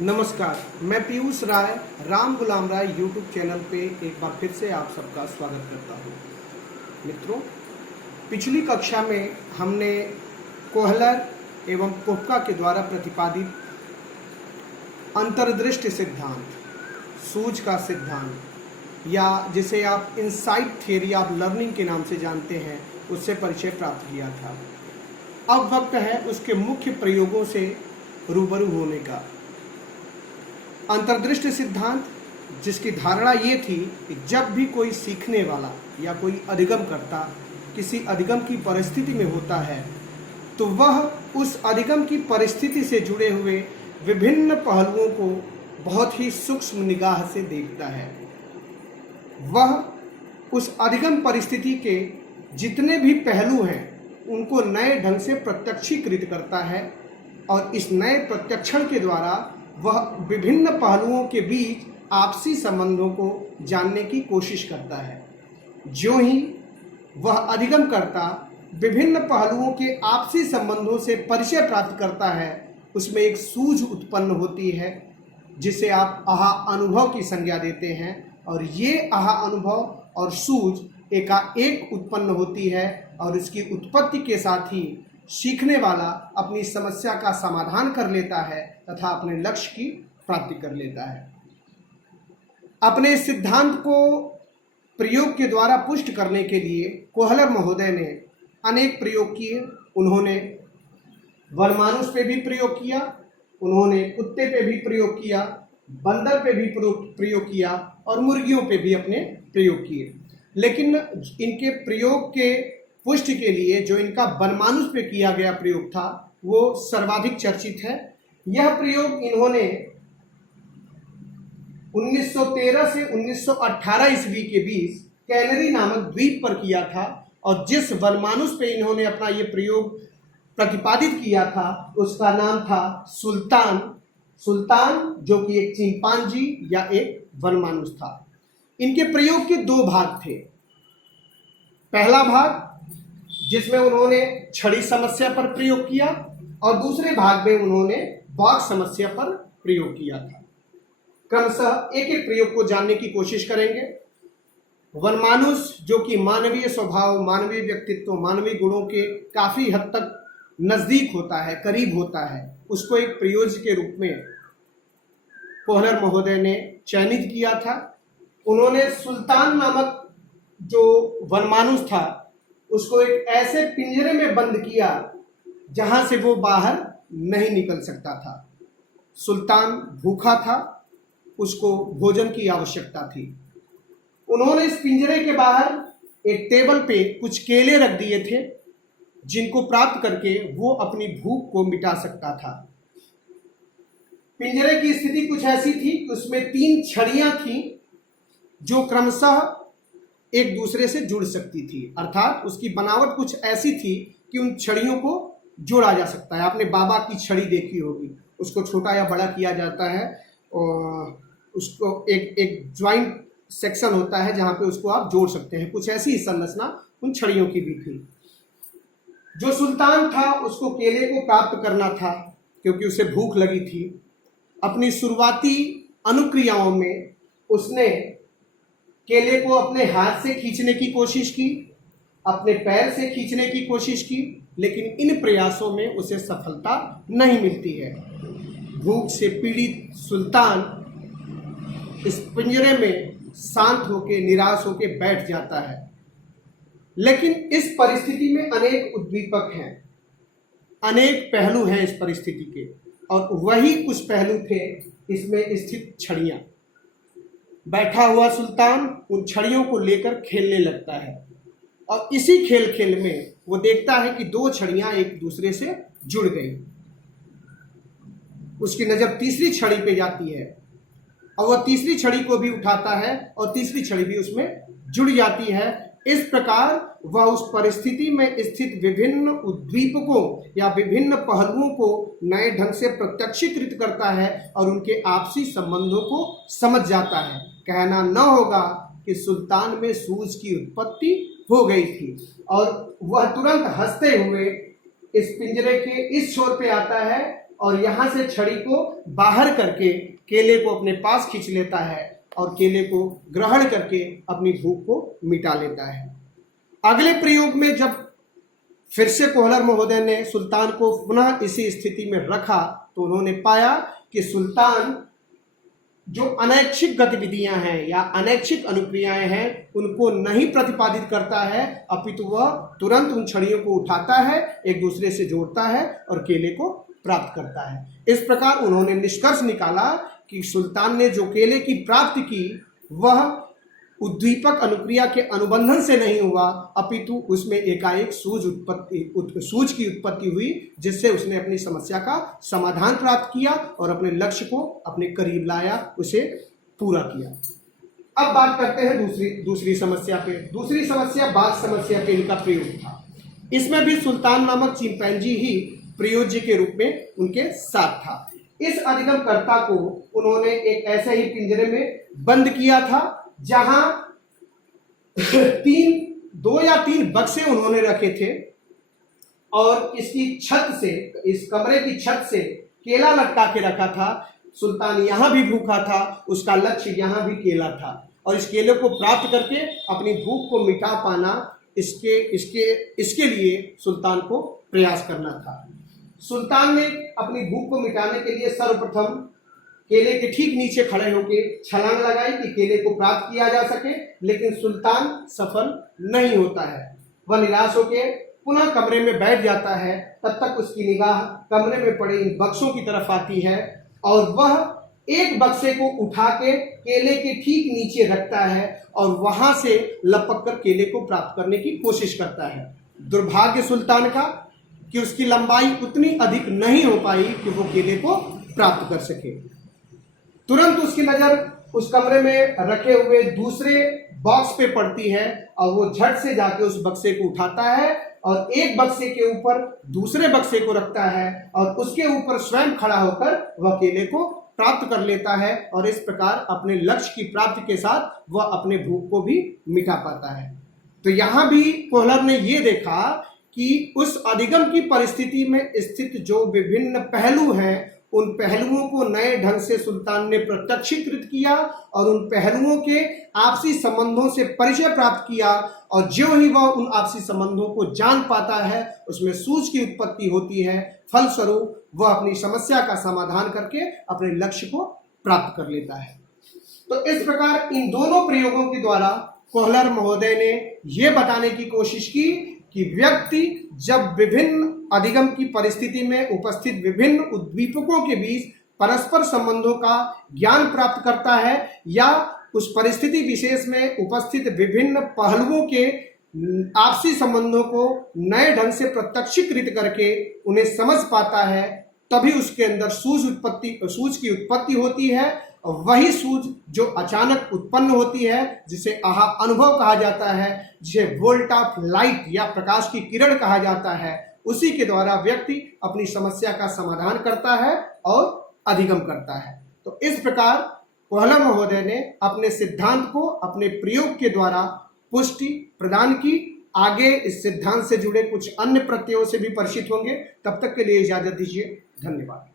नमस्कार, मैं पीयूष राय राम गुलाम राय YouTube channel पे एक बार फिर से आप सबका स्वागत करता हूँ। मित्रों, पिछली कक्षा में हमने कोहलर एवं कोहका के द्वारा प्रतिपादित अंतर्दृष्टि सिद्धांत, सूझ का सिद्धांत या जिसे आप इनसाइट थियरी ऑफ लर्निंग के नाम से जानते हैं, उससे परिचय प्राप्त किया था। अब वक्त है उसके मुख्य प्रयोगों से रूबरू होने का। अंतर्दृष्टि सिद्धांत, जिसकी धारणा ये थी कि जब भी कोई सीखने वाला या कोई अधिगम करता किसी अधिगम की परिस्थिति में होता है तो वह उस अधिगम की परिस्थिति से जुड़े हुए विभिन्न पहलुओं को बहुत ही सूक्ष्म निगाह से देखता है। वह उस अधिगम परिस्थिति के जितने भी पहलू हैं उनको नए ढंग से प्रत्यक्षीकृत करता है और इस नए प्रत्यक्षण के द्वारा वह विभिन्न पहलुओं के बीच आपसी संबंधों को जानने की कोशिश करता है। ज्यों ही वह अधिगम करता विभिन्न पहलुओं के आपसी संबंधों से परिचय प्राप्त करता है, उसमें एक सूझ उत्पन्न होती है जिसे आप आहा अनुभव की संज्ञा देते हैं। और ये आहा अनुभव और सूझ एकाएक उत्पन्न होती है और इसकी उत्पत्ति के साथ ही सीखने वाला अपनी समस्या का समाधान कर लेता है तथा अपने लक्ष्य की प्राप्ति कर लेता है। अपने सिद्धांत को प्रयोग के द्वारा पुष्ट करने के लिए कोहलर महोदय ने अनेक प्रयोग किए। उन्होंने वनमानुष पे भी प्रयोग किया, उन्होंने कुत्ते पे भी प्रयोग किया, बंदर पे भी प्रयोग किया और मुर्गियों पे भी अपने प्रयोग किए। लेकिन इनके प्रयोग के पुष्टि के लिए जो इनका वनमानुष पे किया गया प्रयोग था वो सर्वाधिक चर्चित है। यह प्रयोग इन्होंने 1913 से 1918 ईस्वी के बीच कैनरी नामक द्वीप पर किया था और जिस वनमानुष पे इन्होंने अपना ये प्रयोग प्रतिपादित किया था उसका नाम था सुल्तान, जो कि एक चिंपांजी या एक वनमानुष था। इनके प्रयोग के दो भाग थे। पहला भाग जिसमें उन्होंने छड़ी समस्या पर प्रयोग किया और दूसरे भाग में उन्होंने वाक समस्या पर प्रयोग किया था। क्रमशः एक एक प्रयोग को जानने की कोशिश करेंगे। वनमानुष, जो कि मानवीय स्वभाव, मानवीय व्यक्तित्व, मानवीय गुणों के काफी हद तक नजदीक होता है, करीब होता है, उसको एक प्रयोज्य के रूप में कोहलर महोदय ने चयनित किया था। उन्होंने सुल्तान नामक जो वनमानुष था उसको एक ऐसे पिंजरे में बंद किया जहां से वो बाहर नहीं निकल सकता था। सुल्तान भूखा था, उसको भोजन की आवश्यकता थी। उन्होंने इस पिंजरे के बाहर एक टेबल पे कुछ केले रख दिए थे जिनको प्राप्त करके वो अपनी भूख को मिटा सकता था। पिंजरे की स्थिति कुछ ऐसी थी कि उसमें 3 छड़ियां थीं जो क्रमशः एक दूसरे से जुड़ सकती थी, अर्थात उसकी बनावट कुछ ऐसी थी कि उन छड़ियों को जोड़ा जा सकता है। आपने बाबा की छड़ी देखी होगी, उसको छोटा या बड़ा किया जाता है और उसको एक ज्वाइंट सेक्शन होता है जहां पे उसको आप जोड़ सकते हैं। कुछ ऐसी ही संरचना उन छड़ियों की भी थी। जो सुल्तान था उसको केले को प्राप्त करना था क्योंकि उसे भूख लगी थी। अपनी शुरुआती अनुक्रियाओं में उसने केले को अपने हाथ से खींचने की कोशिश की, अपने पैर से खींचने की कोशिश की, लेकिन इन प्रयासों में उसे सफलता नहीं मिलती है। भूख से पीड़ित सुल्तान इस पिंजरे में शांत होकर, निराश होकर बैठ जाता है। लेकिन इस परिस्थिति में अनेक उद्दीपक हैं, अनेक पहलू हैं इस परिस्थिति के, और वही कुछ पहलू थे इसमें स्थित छड़ियां। बैठा हुआ सुल्तान उन छड़ियों को लेकर खेलने लगता है और इसी खेल में वो देखता है कि 2 छड़ियां एक दूसरे से जुड़ गई। उसकी नजर तीसरी छड़ी पे जाती है और वह तीसरी छड़ी को भी उठाता है और तीसरी छड़ी भी उसमें जुड़ जाती है। इस प्रकार वह उस परिस्थिति में स्थित विभिन्न उद्दीपकों या विभिन्न पहलुओं को नए ढंग से प्रत्यक्षीकृत करता है और उनके आपसी संबंधों को समझ जाता है। कहना न होगा कि सुल्तान में सूझ की उत्पत्ति हो गई थी और वह तुरंत हंसते हुए इस पिंजरे के इस छोर पे आता है और यहाँ से छड़ी को बाहर करके केले को अपने पास खींच लेता है और केले को ग्रहण करके अपनी भूख को मिटा लेता है। अगले प्रयोग में जब फिर से कोहलर महोदय ने सुल्तान को पुनः इसी स्थिति में रखा तो उन्होंने पाया कि सुल्तान जो अनैच्छिक गतिविधियां हैं या अनैच्छिक अनुक्रियाएं हैं उनको नहीं प्रतिपादित करता है, अपितु वह तुरंत उन छड़ियों को उठाता है, एक दूसरे से जोड़ता है और केले को प्राप्त करता है। इस प्रकार उन्होंने निष्कर्ष निकाला कि सुल्तान ने जो केले की प्राप्ति की वह उद्दीपक अनुक्रिया के अनुबंधन से नहीं हुआ, अपितु उसमें एकाएक सूझ की उत्पत्ति हुई, जिससे उसने अपनी समस्या का समाधान प्राप्त किया और अपने लक्ष्य को अपने करीब लाया, उसे पूरा किया। अब बात करते हैं दूसरी समस्या पे। दूसरी समस्या बाघ समस्या पे इनका प्रयोग था। इसमें भी सुल्तान नामक चिंपैंजी ही प्रयोज्य के रूप में उनके साथ था। इस अधिगमकर्ता को उन्होंने एक ऐसे ही पिंजरे में बंद किया था जहां 2 या 3 बक्से उन्होंने रखे थे और इसकी छत से, इस कमरे की छत से केला लटका के रखा था। सुल्तान यहां भी भूखा था, उसका लक्ष्य यहां भी केला था और इस केले को प्राप्त करके अपनी भूख को मिटा पाना, इसके लिए सुल्तान को प्रयास करना था। सुल्तान ने अपनी भूख को मिटाने के लिए सर्वप्रथम केले के ठीक नीचे खड़े होकर छलांग लगाई कि केले को प्राप्त किया जा सके, लेकिन सुल्तान सफल नहीं होता है। वह निराश होकर पुनः कमरे में बैठ जाता है। तब तक उसकी निगाह कमरे में पड़े इन बक्सों की तरफ आती है और वह एक बक्से को उठा के केले के ठीक नीचे रखता है और वहां से लपक कर केले को प्राप्त करने की कोशिश करता है। दुर्भाग्य सुल्तान का कि उसकी लंबाई उतनी अधिक नहीं हो पाई कि वो केले को प्राप्त कर सके। तुरंत उसकी नजर उस कमरे में रखे हुए दूसरे बॉक्स पे पड़ती है और वो झट से जाके उस बक्से को उठाता है और एक बक्से के ऊपर दूसरे बक्से को रखता है और उसके ऊपर स्वयं खड़ा होकर वह केले को प्राप्त कर लेता है और इस प्रकार अपने लक्ष्य की प्राप्ति के साथ वह अपने भूख को भी मिटा पाता है। तो यहां भी कोहलर ने यह देखा कि उस अधिगम की परिस्थिति में स्थित जो विभिन्न पहलू हैं उन पहलुओं को नए ढंग से सुल्तान ने प्रत्यक्षीकृत किया और उन पहलुओं के आपसी संबंधों से परिचय प्राप्त किया और जो ही वह उन आपसी संबंधों को जान पाता है उसमें सूझ की उत्पत्ति होती है। फलस्वरूप वह अपनी समस्या का समाधान करके अपने लक्ष्य को प्राप्त कर लेता है। तो इस प्रकार इन दोनों प्रयोगों के द्वारा कोहलर महोदय ने यह बताने की कोशिश की कि व्यक्ति जब विभिन्न अधिगम की परिस्थिति में उपस्थित विभिन्न उद्दीपकों के बीच परस्पर संबंधों का ज्ञान प्राप्त करता है या उस परिस्थिति विशेष में उपस्थित विभिन्न पहलुओं के आपसी संबंधों को नए ढंग से प्रत्यक्षीकृत करके उन्हें समझ पाता है, तभी उसके अंदर सूझ की उत्पत्ति होती है। वही सूझ जो अचानक उत्पन्न होती है, जिसे अनुभव कहा जाता है, जिसे वोल्ट ऑफ लाइट या प्रकाश की किरण कहा जाता है, उसी के द्वारा व्यक्ति अपनी समस्या का समाधान करता है और अधिगम करता है। तो इस प्रकार कोहलर महोदय ने अपने सिद्धांत को अपने प्रयोग के द्वारा पुष्टि प्रदान की। आगे इस सिद्धांत से जुड़े कुछ अन्य प्रत्ययों से भी परिचित होंगे। तब तक के लिए इजाजत दीजिए। धन्यवाद।